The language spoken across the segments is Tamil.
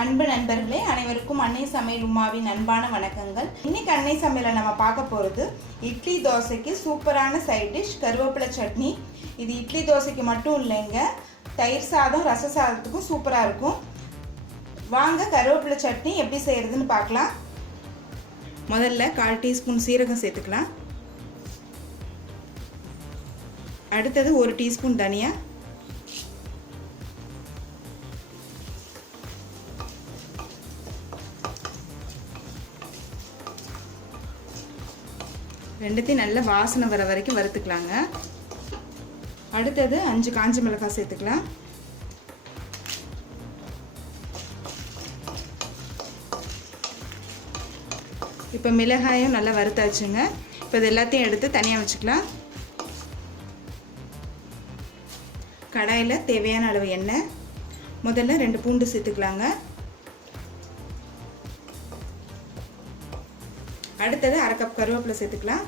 அன்பு நண்பர்களே, அனைவருக்கும் அன்னை சமையல் உமாவின் அன்பான வணக்கங்கள். இன்னைக்கு அன்னை சமையலை நம்ம பார்க்க போகிறது இட்லி தோசைக்கு சூப்பரான சைட் டிஷ் கருவேப்பிலை சட்னி. இது இட்லி தோசைக்கு மட்டும் இல்லைங்க, தயிர் சாதம் ரச சாதத்துக்கும் சூப்பராக இருக்கும். வாங்க கருவேப்பிலை சட்னி எப்படி செய்கிறதுன்னு பார்க்கலாம். முதல்ல 1/4 டீஸ்பூன் சீரகம் சேர்த்துக்கலாம். அடுத்தது 1 டீஸ்பூன் தனியா, ரெண்டுத்தையும் நல்ல வாசனை வர வரைக்கும் வறுத்துக்கலாங்க. அடுத்தது 5 காஞ்ச மிளகாய் சேர்த்துக்கலாம். இப்போ மிளகாயும் நல்லா வறுத்தாச்சுங்க. இப்போ இது எல்லாத்தையும் எடுத்து தனியாக வச்சுக்கலாம். கடாயில் தேவையான அளவு எண்ணெய், முதல்ல 2 பூண்டு சேர்த்துக்கலாங்க. அடுத்தது 1/2 கப் கருவேப்பிலை சேர்த்துக்கலாம்.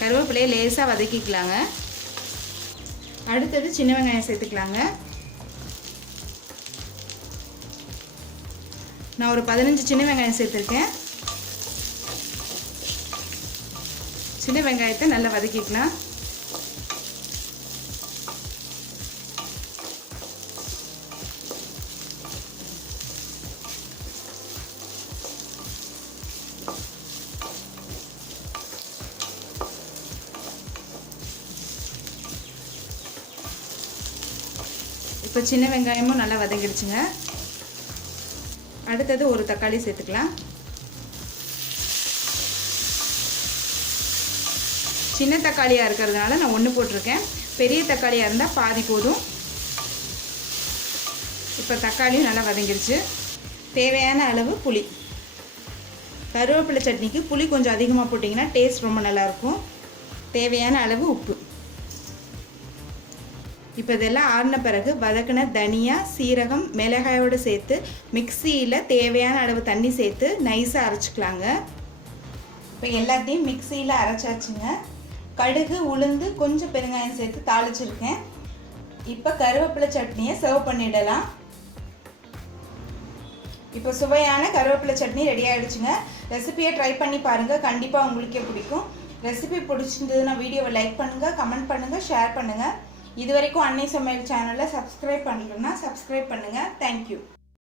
கருவேப்பிலையை லேசாக வதக்கிக்கலாங்க. அடுத்தது சின்ன வெங்காயம் சேர்த்துக்கலாங்க. நான் ஒரு 15 சின்ன வெங்காயம் சேர்த்துருக்கேன். சின்ன வெங்காயத்தை நல்லா வதக்கிக்கலாம். இப்போ சின்ன வெங்காயமும் நல்லா வதங்கிடுச்சுங்க. அடுத்தது ஒரு தக்காளி சேர்த்துக்கலாம். சின்ன தக்காளியாக இருக்கிறதுனால நான் 1 போட்டிருக்கேன். பெரிய தக்காளியாக இருந்தால் பாதி போதும். இப்போ தக்காளியும் நல்லா வதங்கிடுச்சு. தேவையான அளவு புளி. கருவேப்பிலை சட்னிக்கு புளி கொஞ்சம் அதிகமாக போட்டிங்கன்னா டேஸ்ட் ரொம்ப நல்லாயிருக்கும். தேவையான அளவு உப்பு. இப்போ இதெல்லாம் ஆறின பிறகு வதக்கின தனியா, சீரகம், மிளகாயோடு சேர்த்து மிக்சியில் தேவையான அளவு தண்ணி சேர்த்து நைஸாக அரைச்சிக்கலாங்க. இப்போ எல்லாத்தையும் மிக்சியில் அரைச்சாச்சுங்க. கடுகு, உளுந்து, கொஞ்சம் பெருங்காயம் சேர்த்து தாளிச்சிருக்கேன். இப்போ கருவேப்பிலை சட்னியை சர்வ் பண்ணிடலாம். இப்போ சுவையான கருவேப்பிலை சட்னி ரெடி ஆகிடுச்சுங்க. ரெசிபியை ட்ரை பண்ணி பாருங்கள், கண்டிப்பாக உங்களுக்கே பிடிக்கும். ரெசிபி பிடிச்சிருந்ததுன்னா வீடியோவை லைக் பண்ணுங்கள், கமெண்ட் பண்ணுங்கள், ஷேர் பண்ணுங்கள். இது வரைக்கும் அன்னை சமையல் சேனலை சப்ஸ்கிரைப் பண்ணலன்னா சப்ஸ்கிரைப் பண்ணுங்கள். தேங்க்யூ.